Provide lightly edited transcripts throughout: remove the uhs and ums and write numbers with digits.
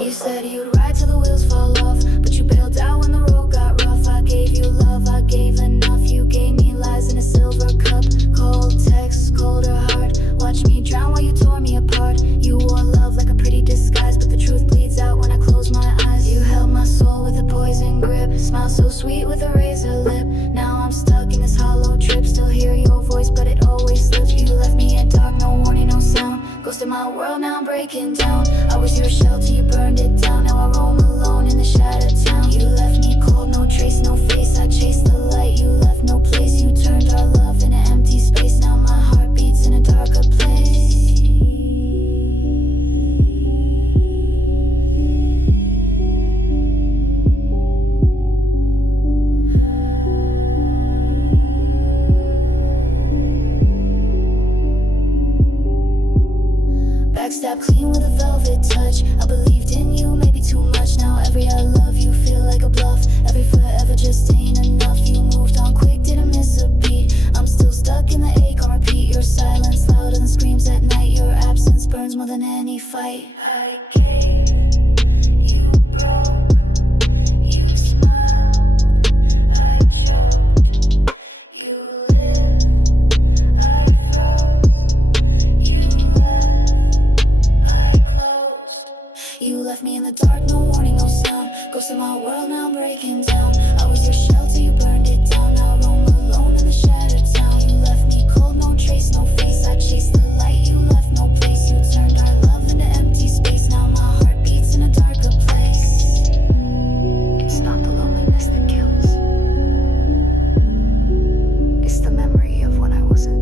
You said you'd ride till the wheels fall off, but you bailed out when the road got rough. I gave you love, I gave enough. You gave me lies in a silver cup. Cold texts, cold or hard. Watch me drown while you tore me apart. You wore love like a pretty disguise, but the truth bleeds out when I close my eyes. You held my soul with a poison grip, smile so sweet with a razor lip. Now I'm stuck in this hollow trip, still hear your voice, but it always slips. You left me in dark, no warning, no sound. Ghosted my world, now I'm breaking down. I was your shelter, you burned it down. Now I roam alone in the shattered town. You left me cold, no trace, no face. I chased the light, you left no place. You turned our love into empty space. Now my heart beats in a darker place. Backstab clean with a velvet touch. I believed in you, maybe too much. Now every I love you feel like a bluff. Every forever just ain't enough. You moved on quick, didn't miss a beat. I'm still stuck in the ache on repeat. Your silence louder than screams at night. Your absence burns more than any fight. I gave, you broke, you smiled, I choked, you lived, I froze, you left, I closed. You left me in the dark, no warning, no sound. Ghost in my world, now I'm breaking down. I was your shelter, you burned it down. Now I roam alone in the shattered town. You left me cold, no trace, no face. I chased the light, you left no place. You turned our love into empty space. Now my heart beats in a darker place. It's not the loneliness that kills. It's the memory of when I wasn't.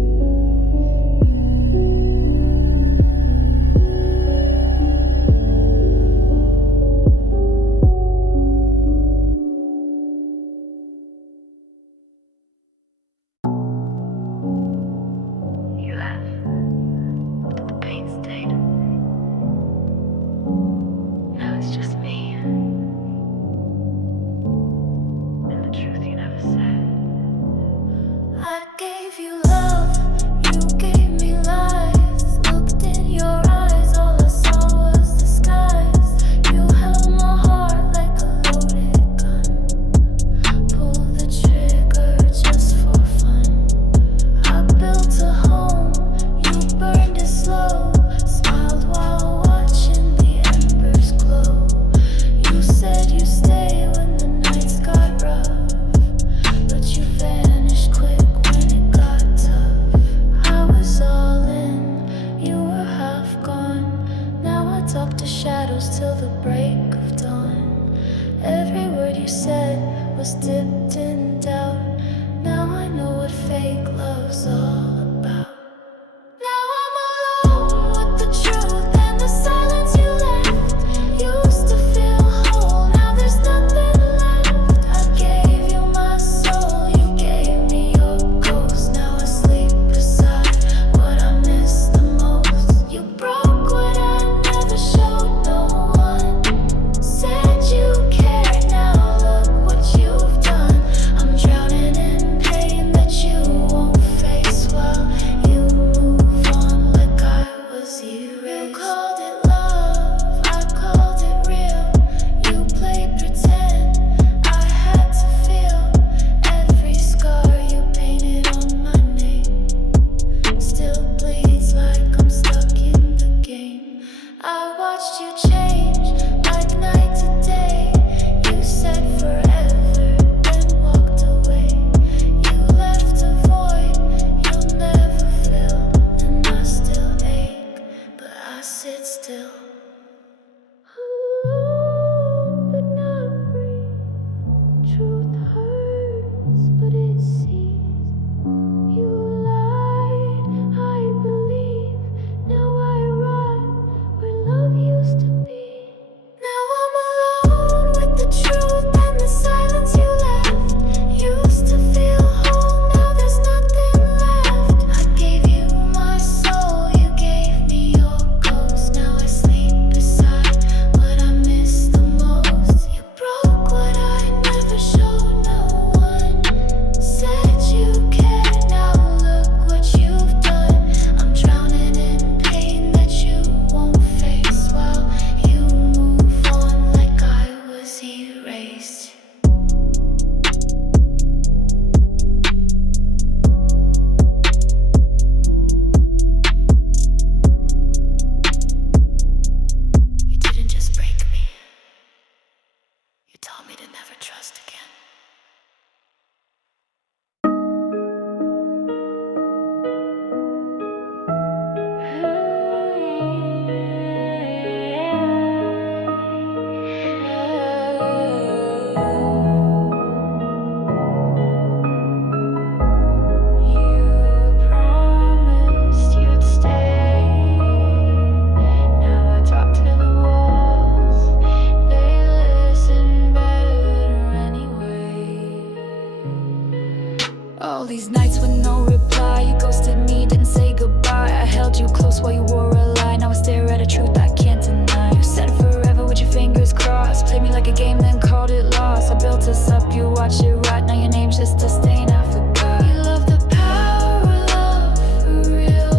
built us up, you watch it rot. Now your name's just a stain I forgot. You love the power of love, for real.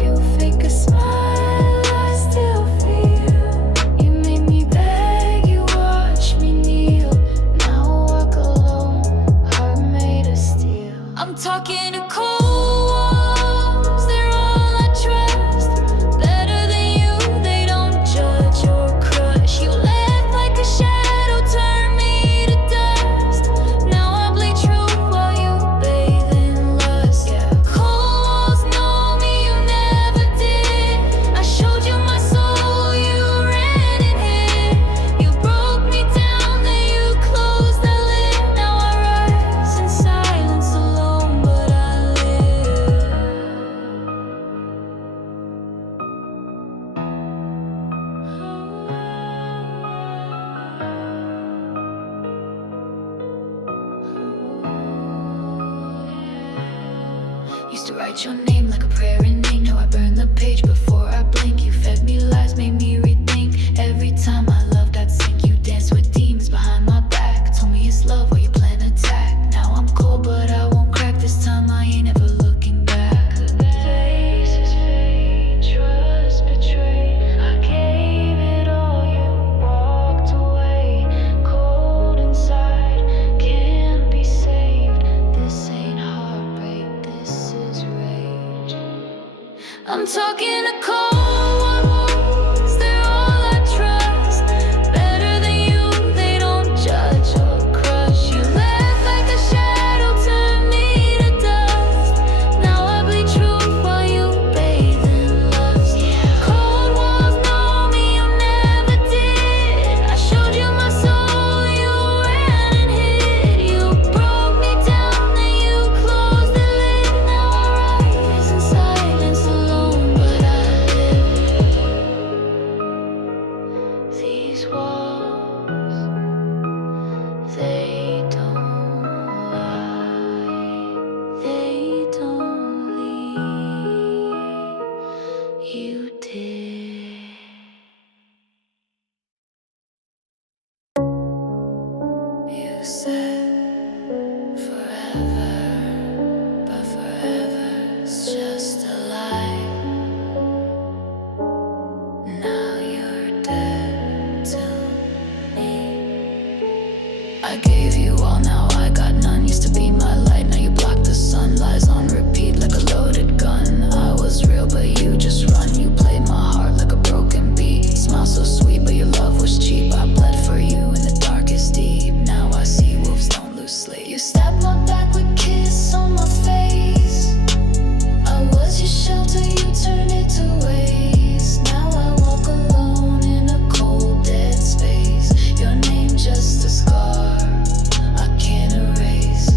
You fake a smile, I still feel. You made me beg, you watch me kneel. Now I walk alone, heart made of steel. I'm talking to cold walls, they're all I trust. Better than you, they don't judge or crush. You left like a shadow, turn me to dust. Now I bleed truth while you bathe in lust. Cold walls know me, you never did. I showed you my soul, you ran and hid. You broke me down, then you closed the lid. Now I rise in silence alone, but I live. Used to write your name like a prayer in ink. Now I burn the page before I blink. You fed me lies, made me rethink. Every time I loved, I'd sink. You danced with demons behind my back. Told me it's love while you plan attack. Now I'm cold, but I won't crack. This time I ain't ever looking back. Faces fade, trust betrayed. I gave it all, you walked away. Cold inside, can't be saved. This ain't heartbreak, this is rage. I'm talking to cold walls, they're all I trust. Better than you, they don't judge or crush. You left like a shadow, turn me to dust. Now I bleed truth while you bathe in lust. Cold walls know me, you never did. I showed you my soul, you ran and hid. You broke me down, then you closed the lid. Now I rise in silence alone, but I live. These walls, they don't lie, they don't leave. You did. You said forever, but forever's just a lie. Now you're dead to me. I gave you all, now I got none. Used to be my light, now you block the sun. Lies on repeat like a loaded gun. I was real, but you just run. You played my heart like a broken beat. Smile so sweet, but your love was cheap. I bled for you in the darkest deep. Now I see wolves don't lose sleep. You stabbed my back with kiss on my face. I was your shelter, you turned it to waste. Now I walk alone in a cold, dead space. Your name just a scar I can't erase.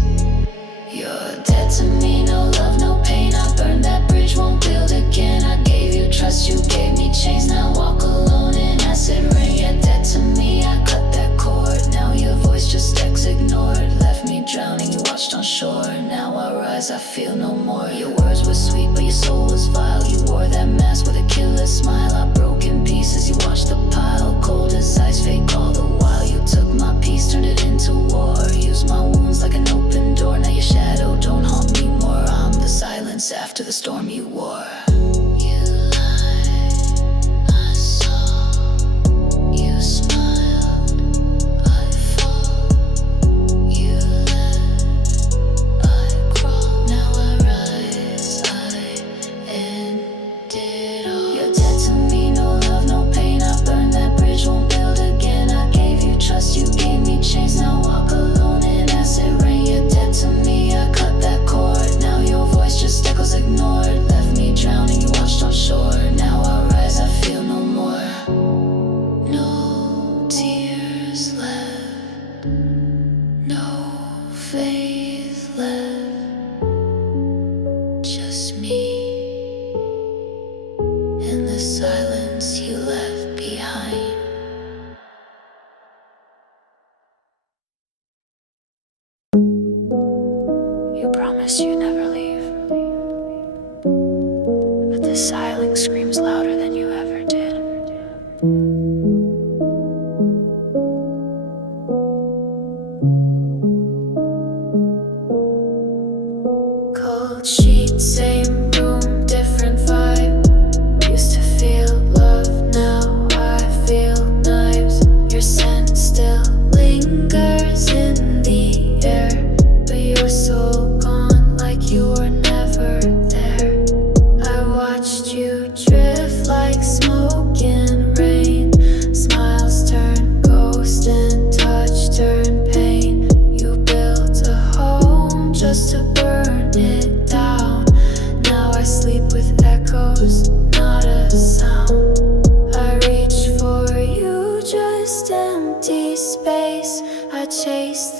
You're dead to me, no love, no pain. I burned that bridge, won't build again. I gave you trust, you gave me chains. Now walk alone in acid rain. You're dead to me, I cut that cord. Now your voice just text ignored. Left me drowning, you watched on shore. Now I rise, I feel no more. Your words were sweet, but your soul was vile. You wore that mask with a killer smile. I broke in pieces, you watched the pile. Cold as ice, fake all the while. You took my peace, turned it into war. Used my wounds like an open door. Now your shadow don't haunt me more. I'm the silence after the storm you wore. You lied, I saw. You smiled, I fall. You left, I crawl. Now I rise, I end it all. You're dead to me, no love, no pain. I burned that bridge, won't build again. I gave you trust, you gave me chains. Now walk alone in acid rain. You're dead to me, I cut that cord. Now your voice just echoes ignored. Left me drowning, you watched on shore. Now I rise, I feel no more. No tears left, no faith left. Just me in the silence you left behind. You promised you'd never leave, but this silence screams louder than you ever did.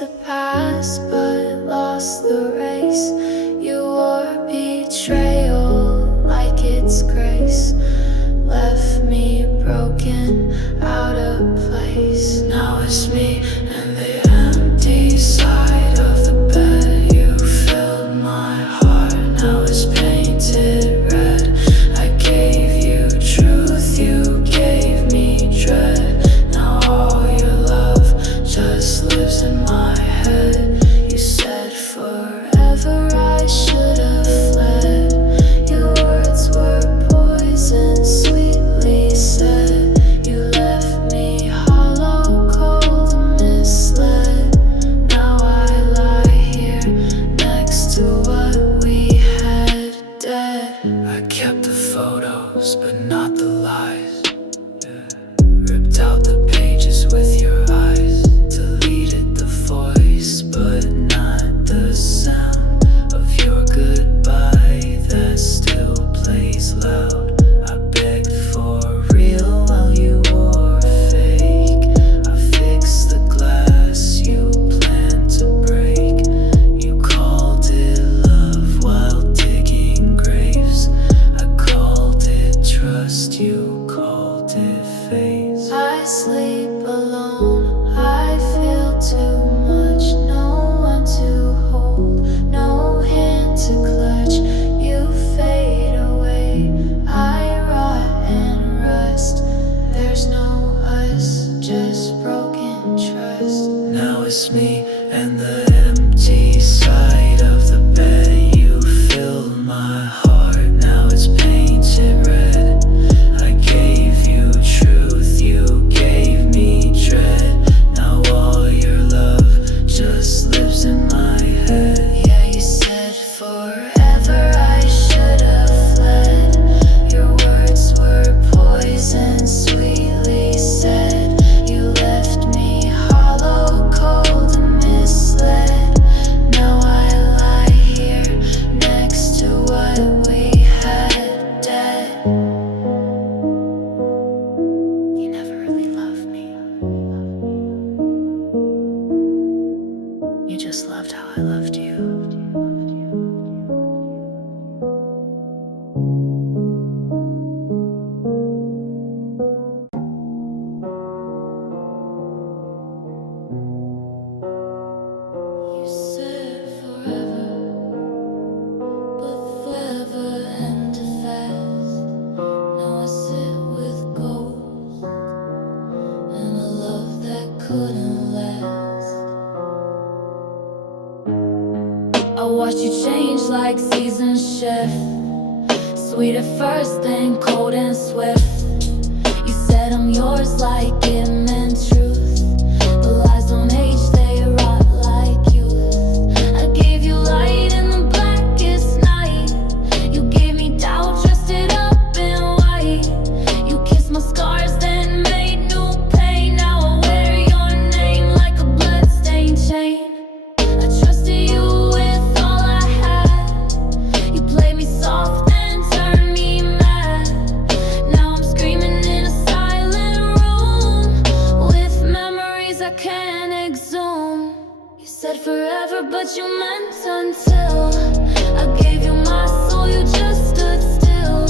the past but lost the race. You wore betrayal like it's grace. Left me broken, out of place. Now it's me and the empty side of the bed. You filled my heart, now it's painted red. I gave you truth, you gave me dread. Now all your love just lives in my head. You said forever I should have fled. Your words were poison, sweetly said. You left me hollow, cold, misled. Now I lie here next to what we had dead. I kept the photos, but not the lies. Ripped out the pages with your eyes. Deleted the voice, but not the sound of your goodbye that still plays loud. I begged for real while you wore fake. I fixed the glass you planned to break. You called it love while digging graves. I called it trust, you called it phase. I sleep alone, I feel too much. No one to hold, no hand to clutch. You fade away, I rot and rust. There's no us, just broken trust. Now it's me and the empty side of the bed. You filled my heart, now it's painted red. I gave you truth, you gave me dread. Now all your love just lives in my head. Yeah, you said forever I should have fled. Your words were poison, sweetly said. You left me hollow, cold, and misled. Now I lie here next to what we had dead. You never really loved me. You just loved how I loved you. You said forever, but forever ended fast. Now I sit with ghosts and a love that couldn't last. I watched you change like seasons shift. Sweet at first, then cold and swift. You said I'm yours like it meant truth. But lies don't age, they rot like youth. I gave you light in the blackest night. You gave me doubt, dressed it up in white. You kissed my scars, then made new pain. Now I wear your name like a bloodstained chain. I trusted you with all I had. You played me soft and turned me mad. Now I'm screaming in a silent room with memories I can't exhume. You said forever, but you meant until. I gave you my soul, you just stood still.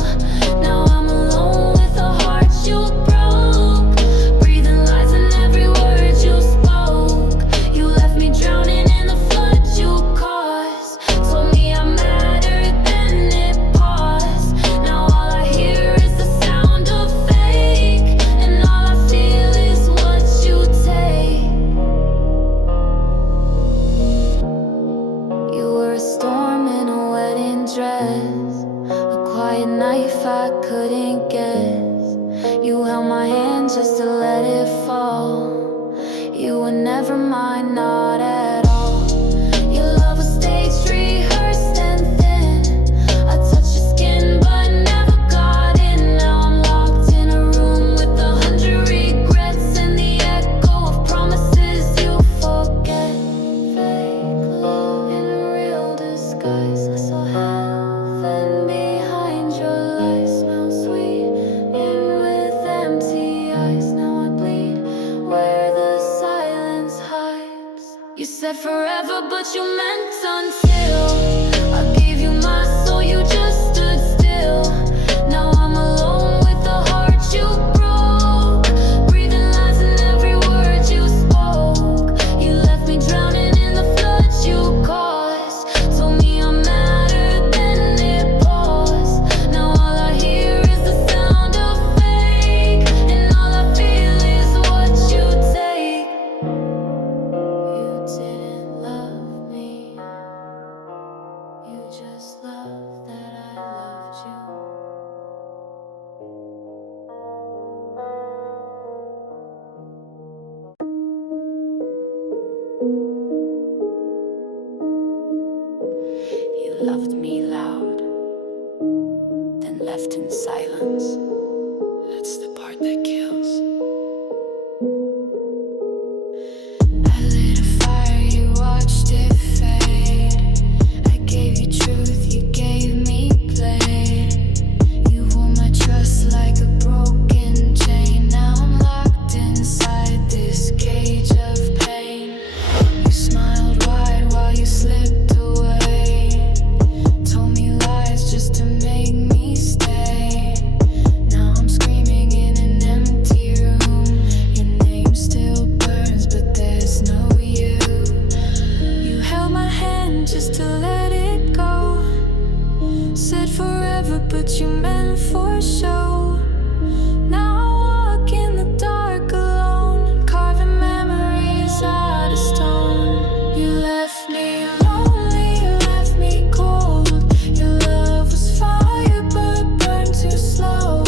Now I'm alone with a heart you broke, breathing lies in every word you spoke. You left me drowning in the flood you caused. Told me I mattered, then it paused. Now all I hear is the sound of fake, and all I feel is what you take. You were a storm in a wedding dress, a quiet knife I couldn't guess. You held my hand just to let it fall. You were never mine, not at all. Your love was staged, rehearsed and thin. I touched your skin but never got in. Now I'm locked in a room with 100 regrets and the echo of promises you forget. Fake love in a real disguise. I saw heaven behind your lies. Smell sweet in with empty eyes. Now I bleed where the silence hides. said forever, but you meant until. I gave you my soul, you just stood still. Now I'm alone with the heart you broke, breathing lies in every word you spoke. You left me drowning in the floods you caused. Told me I'm madder than it paused. Now all I hear is the sound of fake, and all I feel is what you take. You didn't love me, you just loved that I loved you. You loved me loud, then left in silence. That's the part that kills. I lit a fire, you watched it fade. I gave you truth, you gave me blame. You wore my trust like a broken chain. Now I'm locked inside this cage of pain. You smiled wide while you slipped away. Told me lies just to make me stay. Now I'm screaming in an empty room. Your name still burns, but there's no you. You held my hand just to let it go. Said forever, but you meant for show. Now I walk in the dark alone, carving memories out of stone. You left me lonely, you left me cold. Your love was fire, but it burned too slow.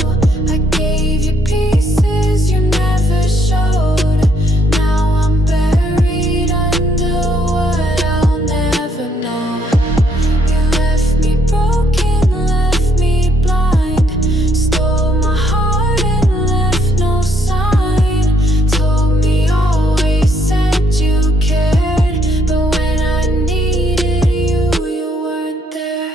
I gave you pieces you never showed. Now I'm buried under what I'll never know. You left me broken, left me blind. Stole my heart and left no sign. Told me always, said you cared, but when I needed you, you weren't there.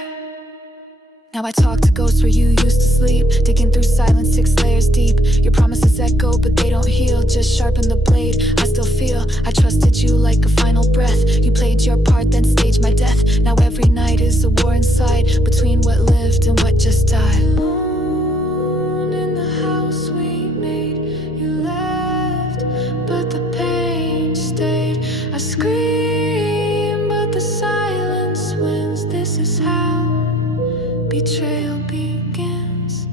Now I talk to ghosts where you used to sleep, digging through silence 6 layers deep. Your promises echo, but they don't heal, just sharpen the blade. I still feel I trusted you like a final breath. You played your part, then staged my death. Now every night is a war inside, between what lived and what just died. Alone in the house we made, you left, but the pain stayed. I scream, but the silence wins. This is how betrayal begins.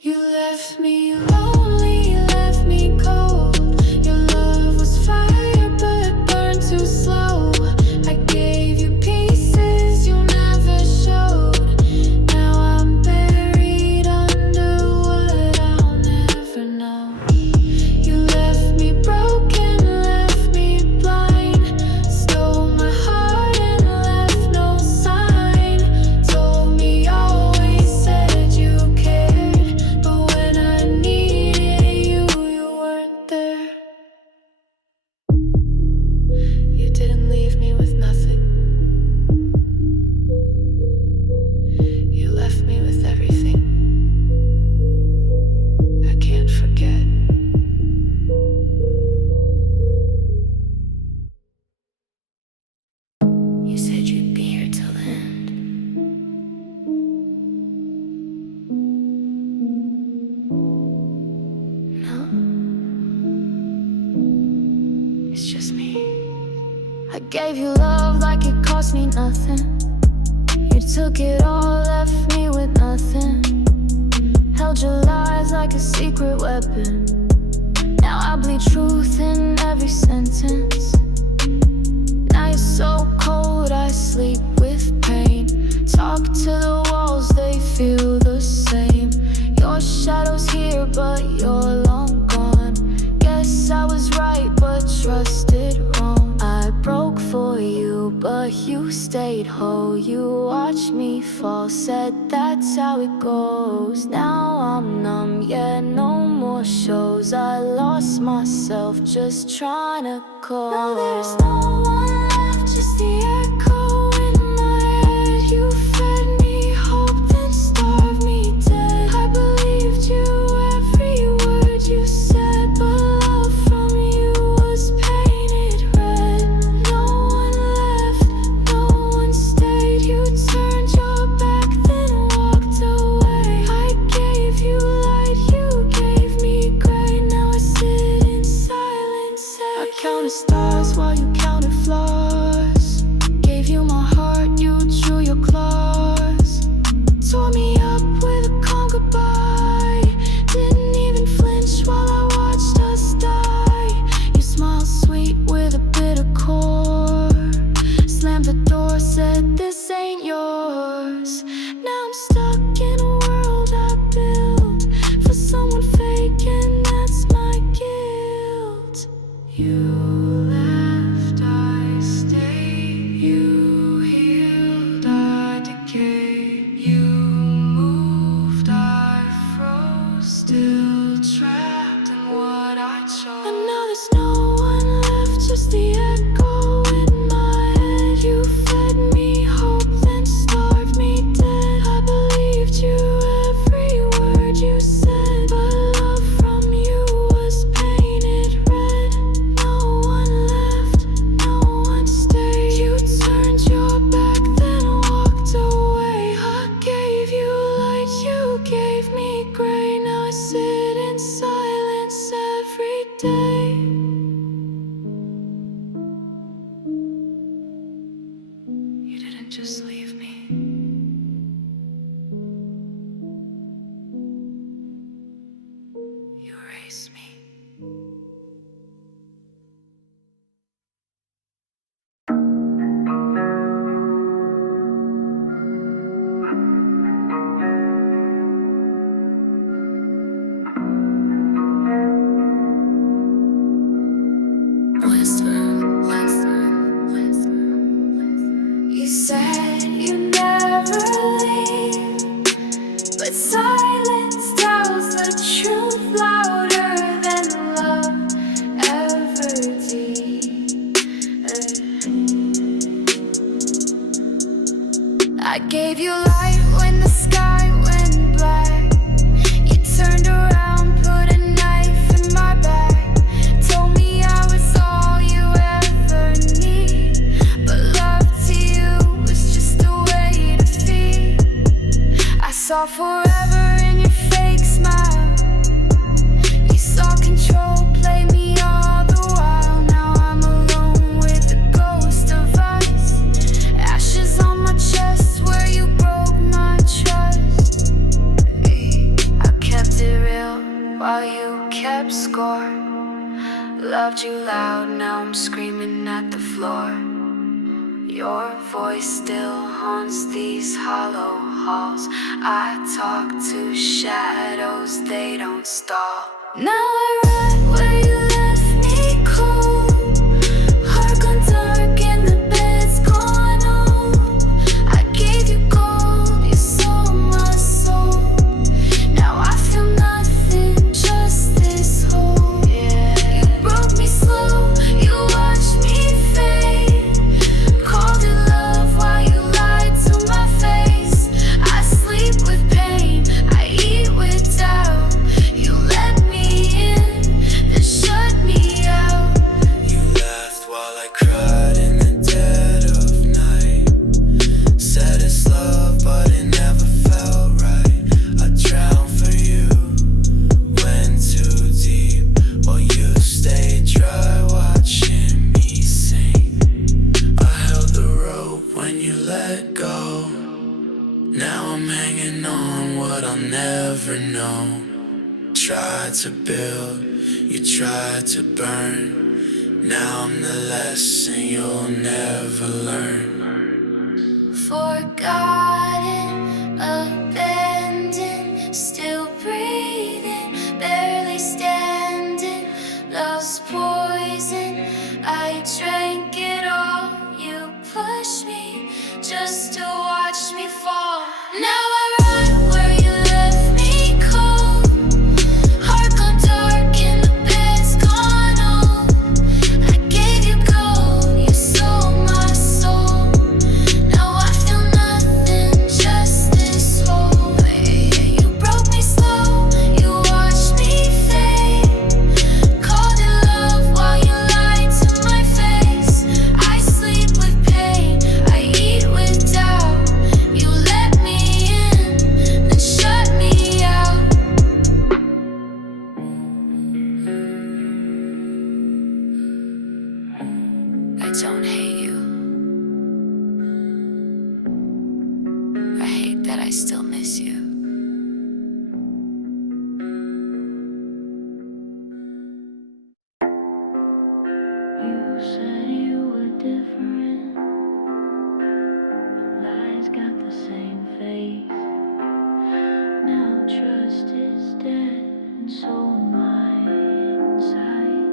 You left me lonely, you left me cold. Your love was fire, but it burned too slow. I gave you pieces you never showed. Now I'm buried under what I'll never know. You left me broken, left me blind. Stole my heart and left no sign. Told me always, said you cared, but when I needed you, you weren't there. You didn't leave me with nothing. You left me with everything. I can't forget. You said you'd be here till the end. No, it's just me. I gave you love like it cost me nothing. You took it all, left me with nothing. Held your lies like a secret weapon. Now I bleed truth in every sentence. Now you're so cold, I sleep with pain. Talk to the walls, they feel the same. Your shadow's here, but you're long gone. Guess I was right, but trusted wrong. I broke for you, but you stayed whole. You watched me fall, said that's how it goes. Now I'm numb, yeah, no more shows. I lost myself just trying to cope. Now there's no one left, just the echo in my head. You fed me hope, then starved me dead. I believed you, every word you said, but love from you was painted red. No You left, I stayed. You healed, I decayed. You moved, I froze. Still trapped in what I chose. And now there's no one left, just the echo in my head. You fed me hope, then starved me dead. I believed you, every word you said, but love from you was painted red. No one left, no one stayed. You turned your back, then walked away. I gave you light, you gave me gray. Now I sit in silence every day. You didn't just leave me. You erased me. You said you never leave, but silence tells the truth louder than love ever did. I gave you light when the sky went black. You turned around, put a knife in my back. Told me I was all you ever need, but love to you was just a way to feed. I saw forever in your fake smile. You saw control play me all the while. Now I'm alone with the ghost of us. Ashes on my chest where you broke my trust. I kept it real while you kept score. Loved you loud, now I'm screaming at the floor. Your voice still haunts these hollow halls. I talk to shadows, they don't stall. Now I ride where you left me cold. Heart gone dark and the bed's gone old. I gave you gold, you sold my soul. Now I feel nothing, just this hole. You broke me slow, you watched me fade. Called it love while you lied to my face. I sleep with pain, I eat with doubt. You let me in, then shut me out. You laughed while I cried in the dead of night. Said it's love, but it never felt right. I drowned for you, went too deep, while you stayed dry watching me sing. I held the rope when you let go. Now I'm hanging on what I'll never know. Tried to build, you tried to burn. Now I'm the lesson you'll never learn. Forgotten, abandoned, still breathing, barely standing. Love's poison, I drank it all. You pushed me just to watch me fall. Now I ride where you left me cold. Heart gone dark and the bed's gone old. I gave you gold, you sold my soul. Now I feel nothing, just this hole. You broke me slow, you watched me fade. Called it love while you lied to my face. I sleep with pain, I eat with doubt. You let me in, then shut me out. I don't hate you. I hate that I still miss you. You said you were different. Lies got the same face. Now trust is dead, and so am I inside.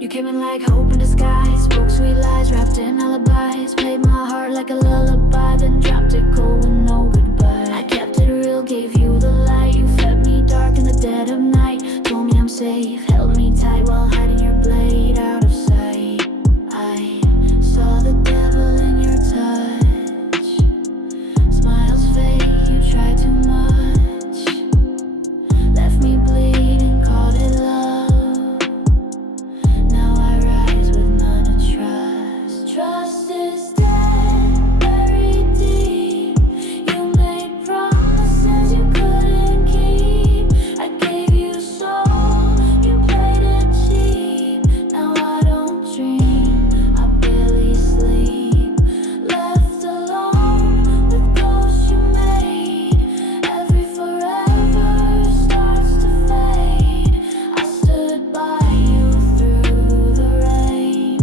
You came in like hope in disguise, spoke sweet lies wrapped in alibis, played my heart like a lullaby, then dropped it cold with no goodbye. I kept it real, gave you the light, you fed me dark in the dead of night, told me I'm safe, held me tight while hiding your blade out of sight. I saw the devil in your touch, smiles fake, you tried too much, left me bleeding, called it love. Now I rise with none to trust. Trust is dead, buried deep. You made promises you couldn't keep. I gave you soul, you played it cheap. Now I don't dream, I barely sleep. Left alone with ghosts you made. Every forever starts to fade. I stood by you through the rain.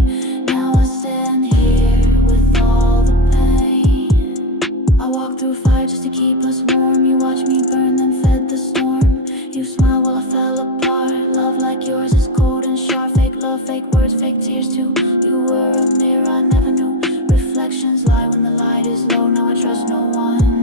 Now I stand here with all the pain. I walked through fire just to keep us warm. You watched me burn, then fed the storm. You smiled while I fell apart. Love like yours is cold and sharp. Fake love, fake words, fake tears too. You were a mirror I never knew. Reflections lie when the light is low. Now I trust no one.